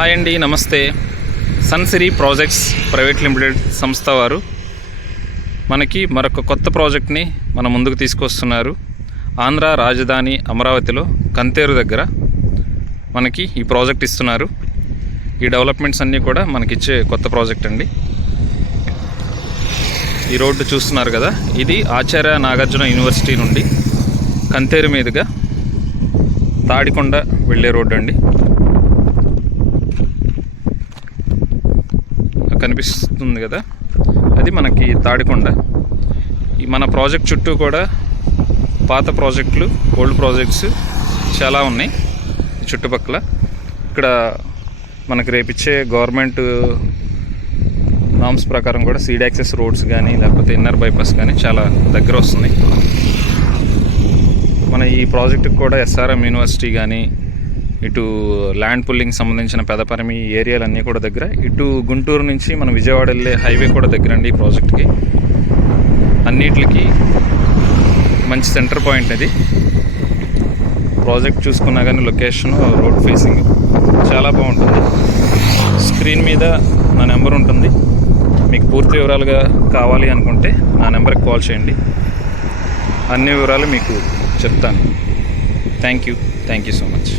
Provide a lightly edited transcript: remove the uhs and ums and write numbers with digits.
Hi అండి, నమస్తే. Sunsiri projects private limited సంస్థ వారు మనకి మరొక కొత్త ప్రాజెక్ట్ని మన ముందుకు తీసుకొస్తున్నారు. ఆంధ్ర రాజధాని అమరావతిలో కంతేరు దగ్గర మనకి ఈ ప్రాజెక్ట్ ఇస్తున్నారు. ఈ డెవలప్మెంట్స్ అన్నీ కూడా మనకిచ్చే కొత్త ప్రాజెక్ట్ అండి. ఈ రోడ్డు చూస్తున్నారు కదా, ఇది ఆచార్య నాగార్జున యూనివర్సిటీ నుండి కంతేరు మీదుగా తాడికొండ వెళ్ళే రోడ్డు అండి. కనిపిస్తుంది కదా, అది మనకి తాడికొండ. ఈ మన ప్రాజెక్ట్ చుట్టూ కూడా పాత ప్రాజెక్టులు, ఓల్డ్ ప్రాజెక్ట్స్ చాలా ఉన్నాయి చుట్టుపక్కల. ఇక్కడ మనకి రేపిచ్చే గవర్నమెంట్ నామ్స్ ప్రకారం కూడా సీడ్ యాక్సెస్ రోడ్స్ కానీ లేకపోతే ఇన్నర్ బైపాస్ కానీ చాలా దగ్గర వస్తుంది. మన ఈ ప్రాజెక్టుకి కూడా ఎస్ఆర్ఎం యూనివర్సిటీ కానీ, ఇటు ల్యాండ్ పుల్లింగ్ సంబంధించిన పెదపరిమి ఏరియాలన్నీ కూడా దగ్గర. ఇటు గుంటూరు నుంచి మన విజయవాడ వెళ్ళే హైవే కూడా దగ్గర అండి ఈ ప్రాజెక్ట్కి. అన్నిటికి మంచి సెంటర్ పాయింట్ ఇది. ప్రాజెక్ట్ చూసుకున్నా కానీ లొకేషన్, రోడ్ ఫేసింగ్ చాలా బాగుంటుంది. స్క్రీన్ మీద నా నెంబర్ ఉంటుంది. మీకు పూర్తి వివరాలుగా కావాలి అనుకుంటే నా నెంబర్కి కాల్ చేయండి, అన్ని వివరాలు మీకు చెప్తాను. Thank you so much.